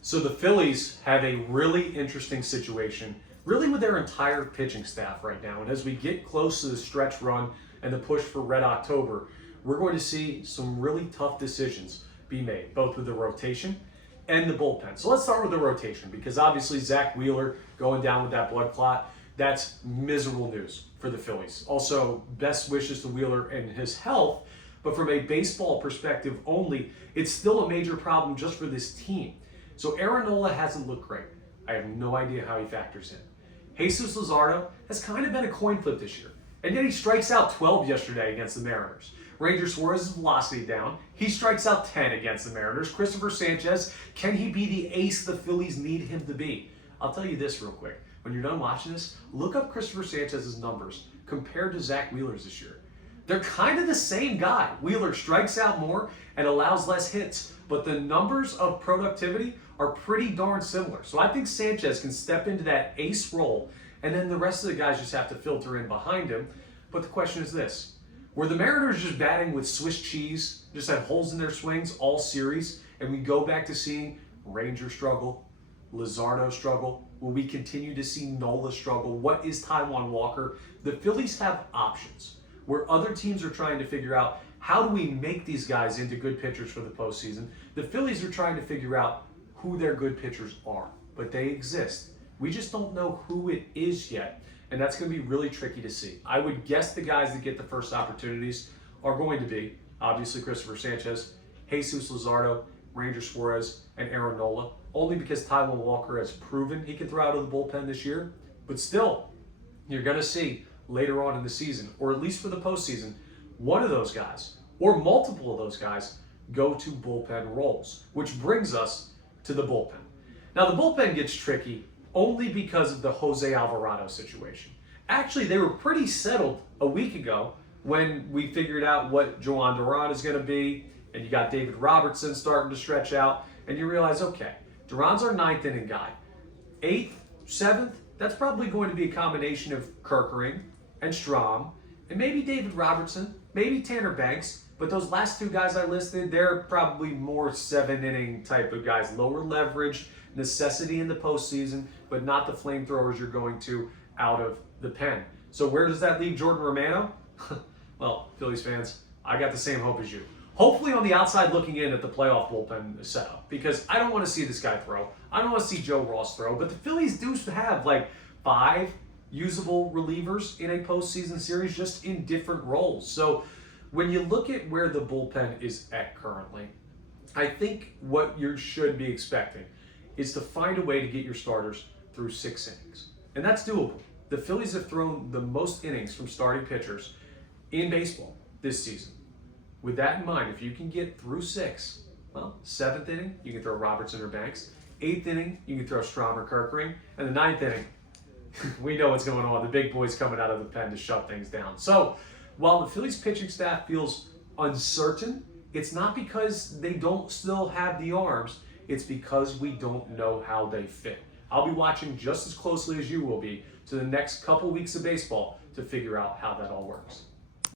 So the Phillies have a really interesting situation, really with their entire pitching staff right now. And as we get close to the stretch run and the push for Red October, we're going to see some really tough decisions be made, both with the rotation and the bullpen. So let's start with the rotation, because obviously Zach Wheeler going down with that blood clot, that's miserable news for the Phillies. Also, best wishes to Wheeler and his health, but from a baseball perspective only, it's still a major problem just for this team. So Aaron Nola hasn't looked great. I have no idea how he factors in. Jesus Luzardo has kind of been a coin flip this year, and yet he strikes out 12 yesterday against the Mariners. Ranger Suarez's velocity down. He strikes out 10 against the Mariners. Christopher Sanchez, can he be the ace the Phillies need him to be? I'll tell you this real quick. When you're done watching this, look up Christopher Sanchez's numbers compared to Zach Wheeler's this year. They're kind of the same guy. Wheeler strikes out more and allows less hits, but the numbers of productivity are pretty darn similar. So I think Sanchez can step into that ace role, and then the rest of the guys just have to filter in behind him. But the question is this: were the Mariners just batting with Swiss cheese, just had holes in their swings all series, and we go back to seeing Ranger struggle, Luzardo struggle? Will we continue to see Nola struggle? What is Taijuan Walker? The Phillies have options where other teams are trying to figure out, how do we make these guys into good pitchers for the postseason? The Phillies are trying to figure out who their good pitchers are, but they exist. We just don't know who it is yet, and that's going to be really tricky to see. I would guess the guys that get the first opportunities are going to be, obviously, Christopher Sanchez, Jesus Luzardo, Ranger Suarez, and Aaron Nola, only because Taijuan Walker has proven he can throw out of the bullpen this year. But still, you're going to see later on in the season, or at least for the postseason, one of those guys, or multiple of those guys, go to bullpen roles, which brings us to the bullpen. Now, the bullpen gets tricky only because of the Jose Alvarado situation. Actually, they were pretty settled a week ago when we figured out what Joan Duran is going to be, and you got David Robertson starting to stretch out, and you realize, okay, Duran's our ninth inning guy. Eighth, seventh, that's probably going to be a combination of Kerkering and Strom, and maybe David Robertson, maybe Tanner Banks, but those last two guys I listed, they're probably more 7-inning type of guys, lower leverage, necessity in the postseason, but not the flamethrowers you're going to out of the pen. So where does that leave Jordan Romano? Well, Phillies fans, I got the same hope as you. Hopefully on the outside looking in at the playoff bullpen setup, because I don't want to see this guy throw. I don't want to see Joe Ross throw, but the Phillies do have like 5 usable relievers in a postseason series, just in different roles. So when you look at where the bullpen is at currently, I think what you should be expecting is to find a way to get your starters through 6 innings. And that's doable. The Phillies have thrown the most innings from starting pitchers in baseball this season. With that in mind, if you can get through 6, well, 7th inning, you can throw Robertson or Banks. 8th inning, you can throw Strom or Kerkering. And the 9th inning, we know what's going on. The big boys coming out of the pen to shut things down. So while the Phillies pitching staff feels uncertain, it's not because they don't still have the arms. It's because we don't know how they fit. I'll be watching just as closely as you will be to the next couple weeks of baseball to figure out how that all works.